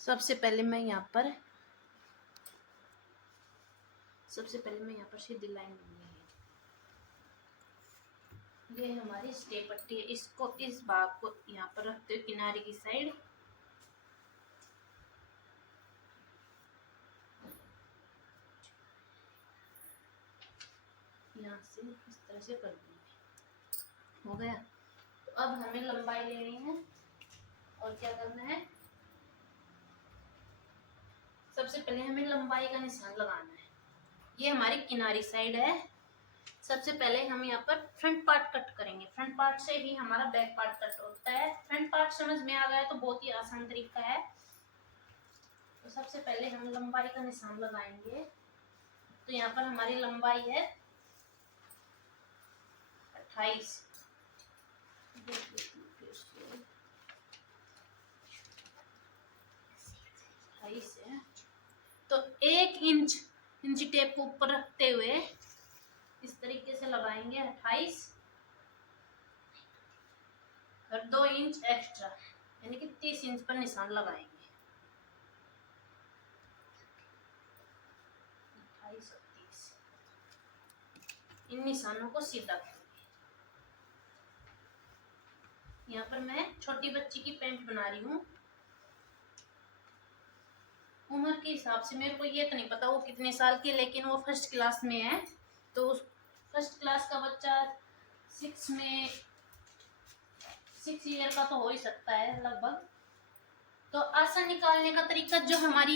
सबसे पहले मैं यहाँ पर सीधी लाइन लूंगी। ये हमारी स्टेप पट्टी है, इसको इस भाग को यहाँ पर रखते हुए किनारे की साइड यहाँ से इस तरह से कर दूंगी। हो गया। तो अब हमें लंबाई लेनी है और क्या करना है, सबसे पहले हमें लंबाई का निशान लगाना है। ये हमारी किनारी साइड है। सबसे पहले हम यहाँ पर फ्रंट पार्ट कट करेंगे। फ्रंट पार्ट से ही हमारा बैक पार्ट कट होता है। फ्रंट पार्ट समझ में आ गया तो बहुत ही आसान तरीका है। तो सबसे पहले हम लंबाई का निशान लगाएंगे। तो यहाँ पर हमारी लंबाई है 28 है। तो 1 इंच इंची टेप को ऊपर रखते हुए इस तरीके से लगाएंगे 28 और 2 इंच एक्स्ट्रा यानी कि 30 इंच पर निशान लगाएंगे। 28 और 30 इन निशानों को सीधा करेंगे। यहाँ पर मैं छोटी बच्ची की पैंट बना रही हूँ। उम्र के हिसाब से मेरे को ये तो नहीं पता वो कितने साल की, लेकिन वो फर्स्ट क्लास में है। तो फर्स्ट क्लास का बच्चा 6 ईयर का तो हो ही सकता है लगभग। तो आसन निकालने का तरीका जो हमारी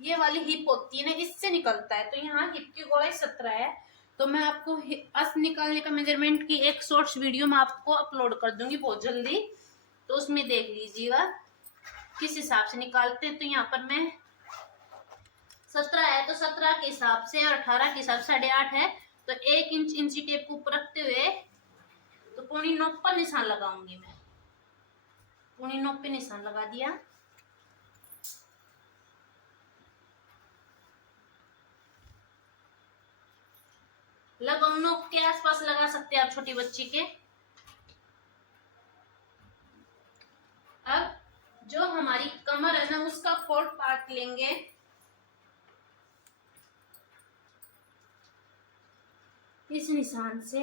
ये वाली हिप होती है ना, इससे निकलता है। तो यहाँ हिप की गोलाई 17 है। तो मैं आपको आसन निकालने का मेजरमेंट की एक शॉर्ट्स वीडियो मैं आपको अपलोड कर दूंगी बहुत जल्दी, तो उसमें देख लीजिएगा किस हिसाब से निकालते हैं। तो यहाँ पर मैं 17 है तो 17 के हिसाब से और 18 के हिसाब से 8.5 है। तो 1 इंच इंची टेप को ऊपर रखते हुए तो पौनी नोक पर निशान लगाऊंगी। मैं पौनी नोक पे निशान लगा दिया। लगभग नोक के आसपास लगा सकते हैं आप छोटी बच्ची के। अब जो हमारी कमर है ना, उसका 4th पार्ट लेंगे। इस निशान से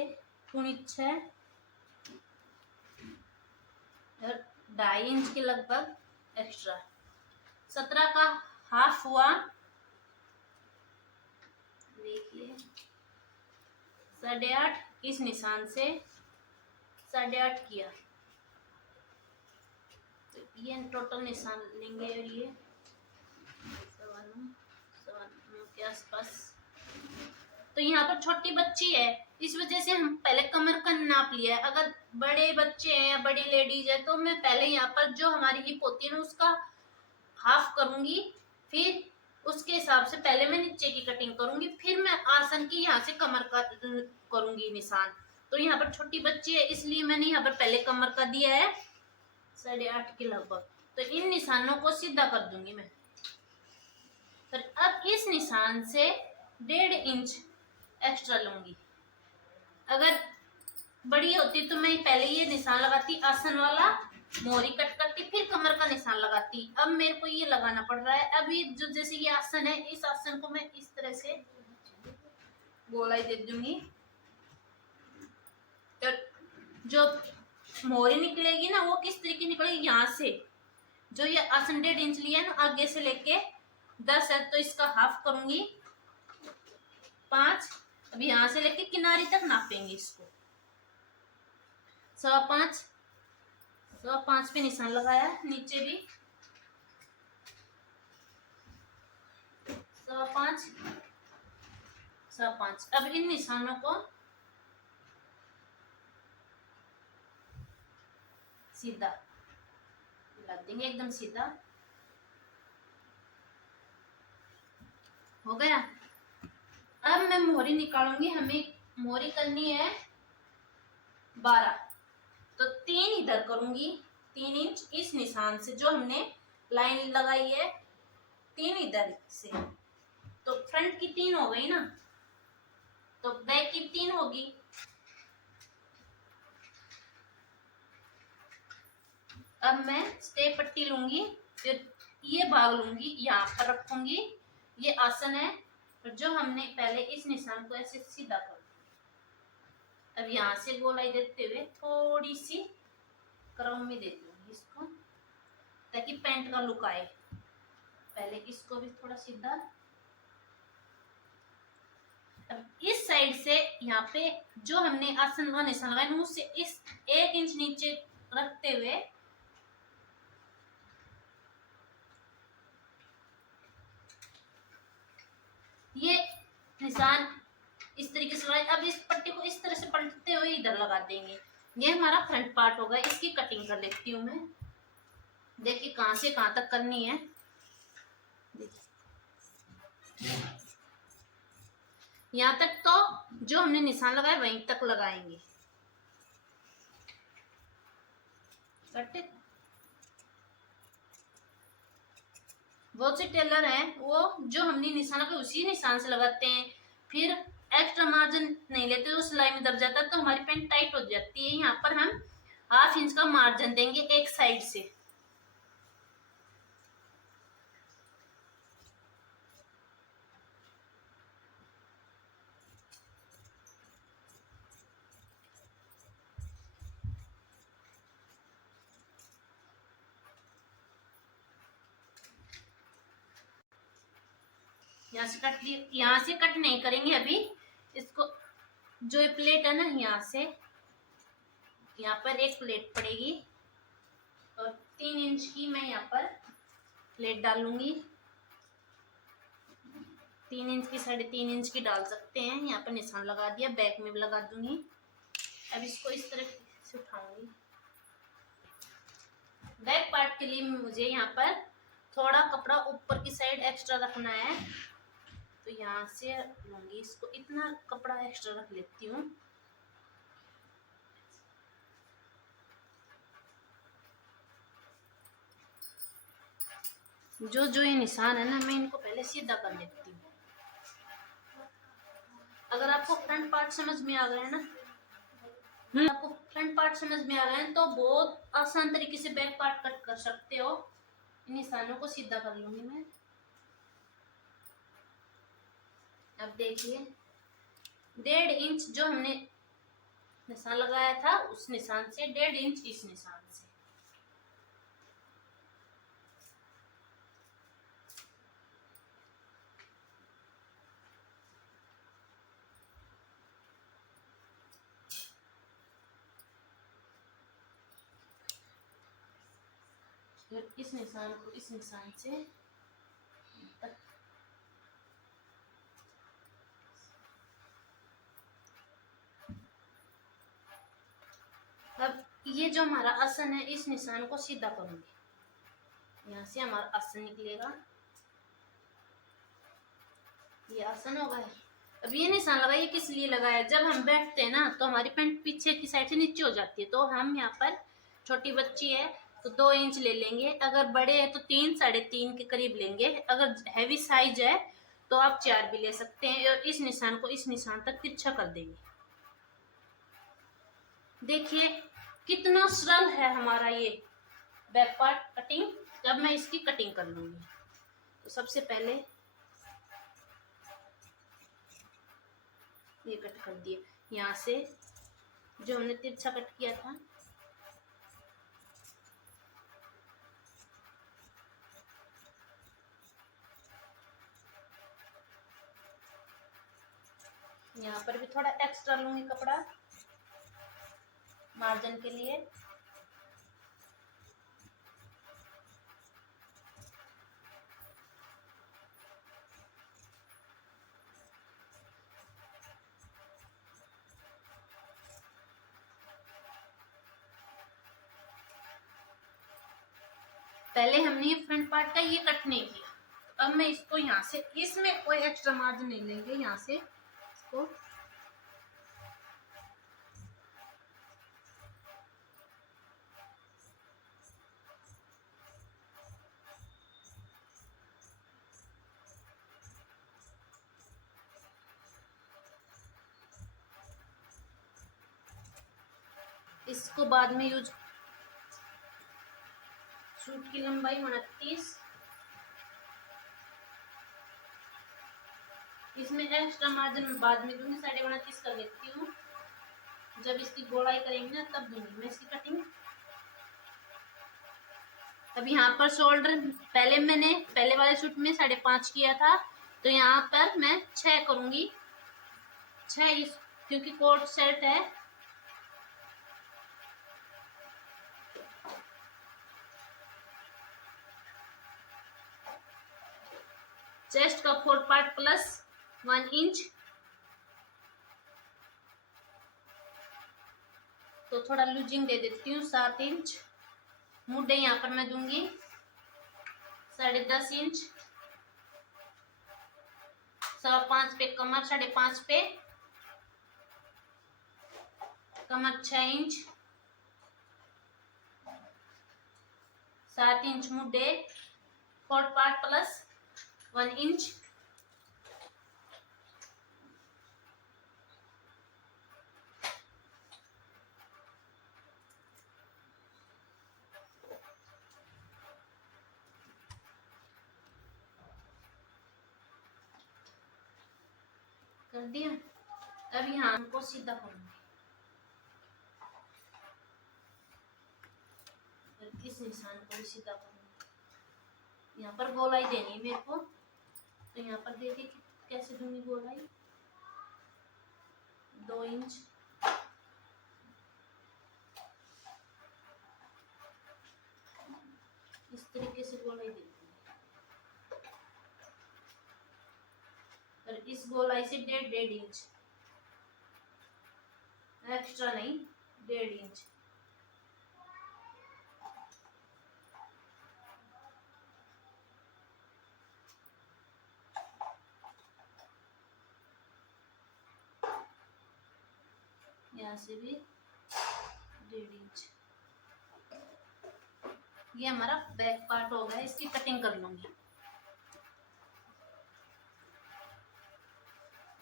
6 और 2.5 इंच के लगभग एक्स्ट्रा। 17 का हाफ हुआ, देखिए 8.5 इस निशान से 8.5 किया। तो ये टोटल निशान लेंगे और ये 9 के आसपास। तो यहाँ पर छोटी बच्ची है, इस वजह से हम पहले कमर का नाप लिया है। अगर बड़े बच्चे हैं या बड़ी लेडीज है तो मैं पहले यहाँ पर जो हमारी हिप होती है ना उसका हाफ करूंगी, फिर उसके हिसाब से पहले मैं नीचे की कटिंग करूंगी, फिर मैं आसन की यहाँ से कमर का करूंगी निशान। तो यहाँ पर छोटी बच्ची है इसलिए मैंने यहाँ पर पहले कमर का दिया है 8.5 के लगभग। तो इन निशानों को सीधा कर दूंगी मैं। फिर अब इस निशान से 1.5 इंच एक्स्ट्रा लूंगी। अगर बड़ी होती तो मैं पहले ये निशान लगाती आसन वाला, मोहरी कट करती, फिर कमर का निशान लगाती। अब मेरे को ये लगाना पड़ रहा है। अब ये जो जैसे ये आसन है, इस आसन को मैं इस तरह से गोलाई दे दूंगी। तो जो मोहरी निकलेगी ना वो किस तरीके निकलेगी, यहाँ से जो ये आसन 1.5 इंच लिया है ना, आगे से लेके 10 है तो इसका हाफ करूंगी 5। अब यहाँ से लेके किनारे तक नापेंगे इसको। 5.25 पे निशान लगाया, नीचे भी 5.25। अब इन निशानों को सीधा लगा देंगे, एकदम सीधा। हो गया। अब मैं मोहरी निकालूंगी। हमें मोहरी करनी है 12, तो 3 इधर करूंगी, 3 इंच इस निशान से जो हमने लाइन लगाई है, 3 इधर से। तो फ्रंट की 3 हो गई ना, तो बैक की 3 होगी। अब मैं स्टेप पट्टी लूंगी, फिर ये भाग लूंगी, यहाँ पर रखूंगी, ये आसन है। और जो हमने पहले इस निशान को ऐसे सीधा कर, अब यहाँ से गोलाई देते हुए थोड़ी सी क्रम में दे दूंगी इसको, ताकि पैंट का लुक आए। पहले इसको भी थोड़ा सीधा। अब इस साइड से यहाँ पे जो हमने आसन का निशान लगाया उससे इस 1 इंच नीचे रखते हुए ये निशान इस तरीके से लगाए। अब इस पट्टी को इस तरह से पलटते हुए इधर लगा देंगे। ये हमारा फ्रंट पार्ट होगा। इसकी कटिंग कर लेती हूँ मैं। देखिए कहाँ से कहाँ तक करनी है। यहाँ तक तो जो हमने निशान लगाया वहीं तक लगाएंगे। कट। बहुत से टेलर हैं वो जो हमने निशान लगाया उसी निशान से लगाते हैं, फिर एक्स्ट्रा मार्जिन नहीं लेते, तो सिलाई में दब जाता है तो हमारी पैंट टाइट हो जाती है। यहाँ पर हम 1/2 इंच का मार्जिन देंगे एक साइड से। यहाँ से कट, यहाँ से कट नहीं करेंगे अभी। इसको जो प्लेट है ना, यहाँ से यहाँ पर एक प्लेट पड़ेगी और 3 इंच की मैं यहाँ पर प्लेट डालूंगी। 3 इंच की 3.5 इंच की डाल सकते हैं। यहाँ पर निशान लगा दिया, बैक में भी लगा दूंगी। अब इसको इस तरह से उठाऊंगी। बैक पार्ट के लिए मुझे यहाँ पर थोड़ा कपड़ा ऊपर की साइड एक्स्ट्रा रखना है, तो यहाँ से लूंगी इसको, इतना कपड़ा एक्स्ट्रा रख लेती हूँ। जो ये निशान है ना, मैं इनको पहले सीधा कर लेती हूँ। अगर आपको फ्रंट पार्ट समझ में आ गया है ना, आपको फ्रंट पार्ट समझ में आ गया है तो बहुत आसान तरीके से बैक पार्ट कट कर सकते हो। इन निशानों को सीधा कर लूंगी मैं। अब देखिए 1.5 इंच जो हमने निशान लगाया था उस निशान से 1.5 इंच इस निशान से। फिर इस निशान को इस निशान से तक। अब ये जो हमारा आसन है इस निशान को सीधा करूंगी। यहाँ से हमारा आसन निकलेगा, ये आसन होगा। अब ये निशान लगाइए किस लिए लगाया, जब हम बैठते हैं ना तो हमारी पैंट पीछे की साइड से नीचे हो जाती है, तो हम यहाँ पर छोटी बच्ची है तो 2 इंच ले लेंगे, अगर बड़े हैं तो 3 3.5 के करीब लेंगे, अगर हैवी साइज है तो आप 4 भी ले सकते हैं। और इस निशान को इस निशान तक तिरछा कर देंगे। देखिए कितना सरल है हमारा ये बैक पार्ट कटिंग। अब मैं इसकी कटिंग कर लूंगी। तो सबसे पहले ये कट कर दिए, यहाँ से जो हमने तिरछा कट किया था यहाँ पर भी थोड़ा एक्स्ट्रा लूंगी कपड़ा मार्जिन के लिए। पहले हमने फ्रंट पार्ट का ये कट नहीं किया, अब मैं इसको यहाँ से, इसमें कोई एक्स्ट्रा मार्जिन नहीं लेंगे, यहाँ से इसको बाद में यूज। सूट की लंबाई 29, इसमें एक्स्ट्रा मार्जिन में बाद में दूंगी, 29.5 कर लेती हूँ। जब इसकी गोलाई करेंगे ना तब दूंगी मैं इसकी कटिंग। अब यहाँ पर शोल्डर पहले वाले सूट में 5.5 किया था, तो यहाँ पर मैं 6 करूंगी। 6 क्योंकि कोट सेट है। चेस्ट का 4 पार्ट प्लस 1 इंच, तो थोड़ा लूजिंग दे देती हूँ 7 इंच। मुड्डे यहाँ पर मैं दूंगी 10.5 इंच। 5.25 पे कमर, 5.5 पे कमर 6 इंच, 7 इंच मुड्डे, 4 पार्ट प्लस 1 इंच। कर दिया। अब यहाँ हमको सीधा करूंगी, इस निशान को भी सीधा करूंगी। यहाँ पर गोलाई देनी है मेरे को, तो यहाँ पर देखिए कैसे दूंगी गोलाई। 2 इंच, इस तरीके से गोलाई देती हूँ। और इस गोलाई से 1.5 इंच एक्स्ट्रा नहीं, 1.5 इंच। यहाँ से भी 1.5 इंच। ये हमारा बैक पार्ट हो गया, इसकी कटिंग कर लूंगी।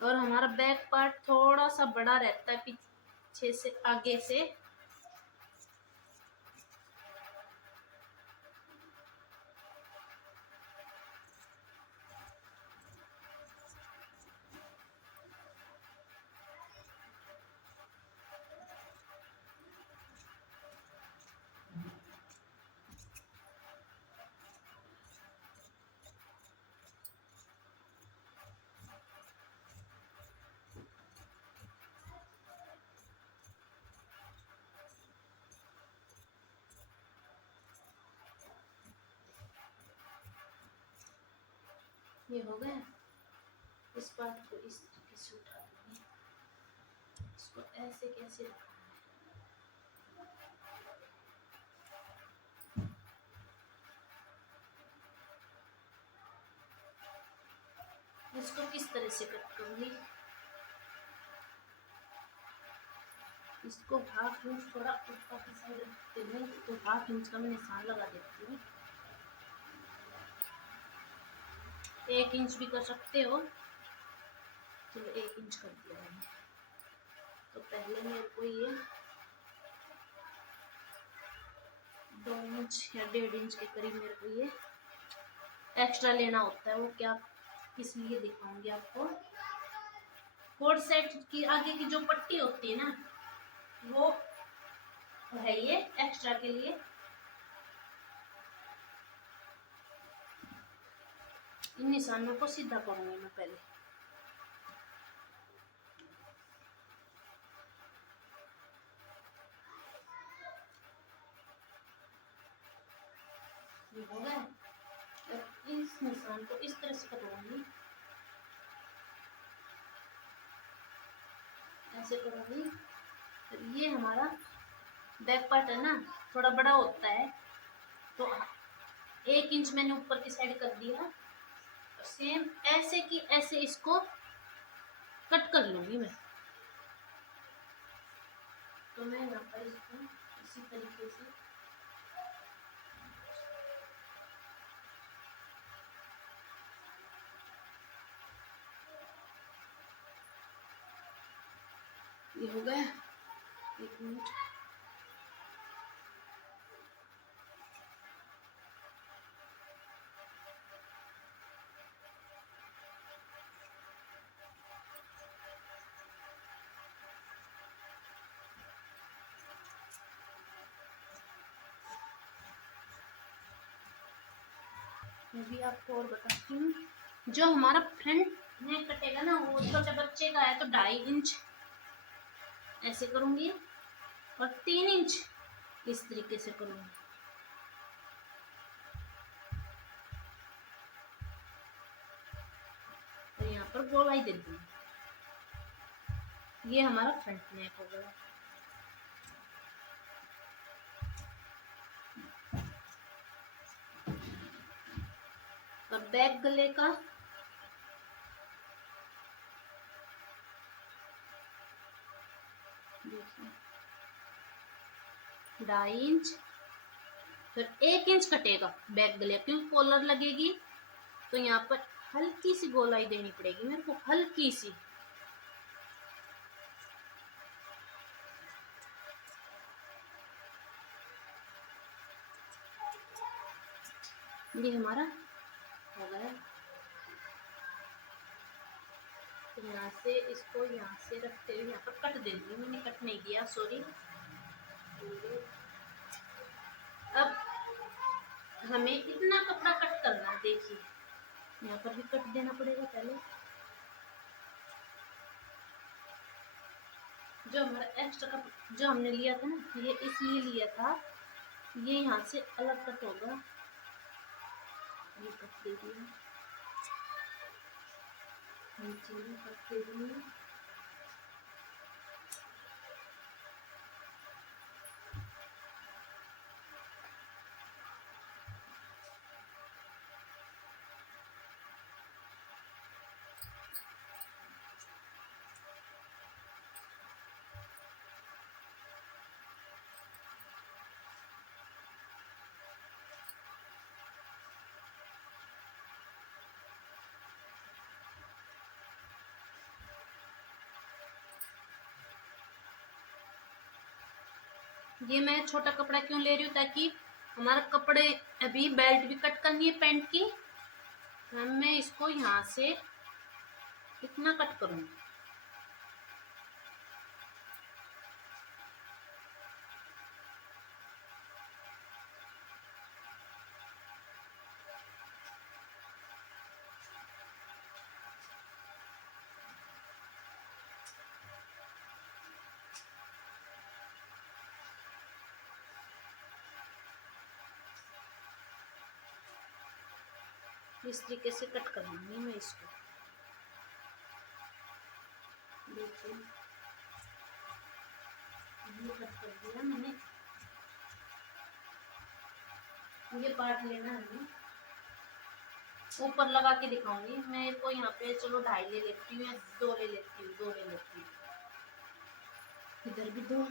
और हमारा बैक पार्ट थोड़ा सा बड़ा रहता है पीछे से, आगे से। ये हो गया। इस पार्ट को इस तरीके से उठा दूंगी। इसको ऐसे कैसे रखना है, इसको किस तरह से कट करूंगी। इसको 1/2 इंच थोड़ा ऊपर की साइड रखते हैं, तो 1/2 इंच का मैं निशान लगा देती हूँ। 1 इंच भी कर सकते हो, चलो 1 इंच कर दिया मैंने। तो पहले मेरे को ये 2 इंच या 1.5 इंच के करीब मेरे को ये एक्स्ट्रा लेना होता है। वो क्या, इसलिए दिखाऊंगी आपको। कोट सेट की आगे की जो पट्टी होती है ना, वो है ये एक्स्ट्रा के लिए। इन निशानों को सीधा करूंगी मैं पहले। ये हो गया। इस निशान को इस तरह से करूंगी, ऐसे करूंगी। ये हमारा बैक पार्ट है ना, थोड़ा बड़ा होता है, तो 1 इंच मैंने ऊपर की साइड कर दिया। सेम ऐसे की ऐसे इसको कट कर लूंगी मैं। तो मैं यहाँ पर इसको इसी तरीके से ये हो गया। 1 मिनट। मैं भी आपको और बताती हूँ। जो हमारा फ्रंट में कटेगा ना, वो छोटे बच्चे का है तो 2.5 इंच ऐसे करूंगी और 3 इंच इस तरीके से करूंगी। और यहाँ पर गोलाई दे दूंगी। ये हमारा फ्रंट नेक हो गया। अब बैक गले का देखिए 2.5 इंच, फिर 1 इंच कटेगा बैक गले, क्योंकि कॉलर लगेगी तो यहाँ पर हल्की सी गोलाई देनी पड़ेगी मेरे को, हल्की सी। ये हमारा हो गया। तो यहाँ से इसको यहाँ से रखते हुए यहाँ पर कट दे दी, मैंने कट नहीं दिया, सॉरी। अब हमें इतना कपड़ा कट करना है, देखिए यहाँ पर भी कट देना पड़ेगा पहले। जो हमारा एक्स्ट्रा कपड़ा जो हमने लिया था ना, ये इसलिए लिया था, ये यहाँ से अलग कट होगा। ये कट दे दिया, नीचे में कट दे दिया। ये मैं छोटा कपड़ा क्यों ले रही हूँ, ताकि हमारा कपड़े अभी बेल्ट भी कट करनी है पैंट की, मैं इसको यहाँ से इतना कट करूंगी। इस तरीके से कट कर लूंगी मैं इसको। देखिए ये कट कर दिया मैंने। ये पार्ट लेना है, हमें ऊपर लगा के दिखाऊंगी मैं को। यहाँ पे चलो 2.5 ले लेती हूँ या 2 ले लेती हूँ, 2 ले लेती हूँ। इधर भी 2।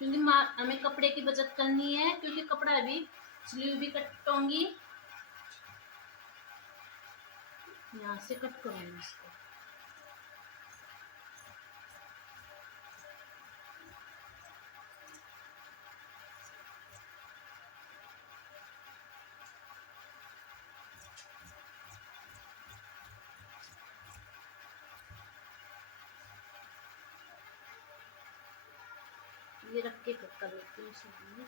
क्योंकि हमें कपड़े की बचत करनी है, क्योंकि कपड़ा अभी स्लीव भी कटूंगी, यहाँ से कट करूंगी इसको। ये रख के कट कर लेती हूँ सामने।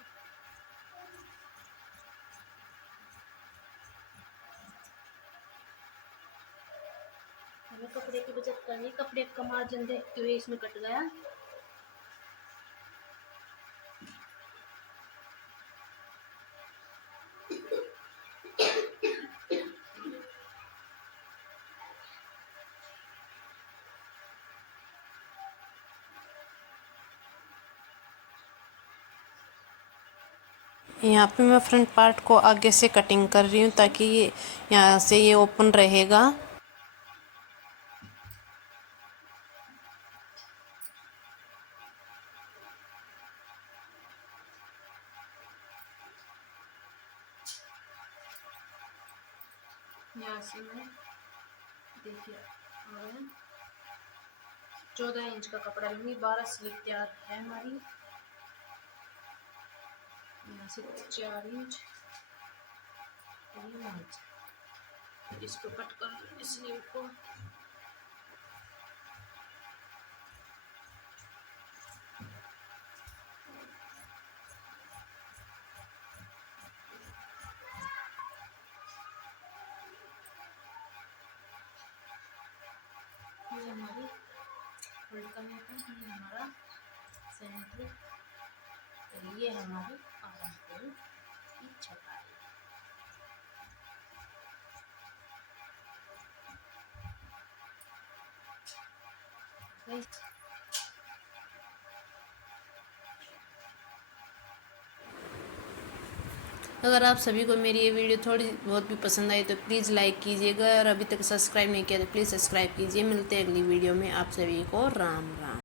हमें कपड़े की बचत करनी, कपड़े का मार्जिन देखते हुए इसमें कट गया। यहाँ पे मैं फ्रंट पार्ट को आगे से कटिंग कर रही हूँ ताकि ये यहाँ से ये ओपन रहेगा। यहाँ से मैं देखिए 14 इंच का कपड़ा लूंगी, 12 स्लीव तैयार है हमारी। यहाँ से 4 इंच, इसको कट कर स्लीव को। ये हमारी फोल्ड कर लेते हैं, ये हमारा सेंटर, ये हमारी आर्म होल की छपाई। अगर आप सभी को मेरी ये वीडियो थोड़ी बहुत भी पसंद आई तो प्लीज़ लाइक कीजिएगा, और अभी तक सब्सक्राइब नहीं किया तो प्लीज़ सब्सक्राइब कीजिए। मिलते हैं अगली वीडियो में, आप सभी को राम राम।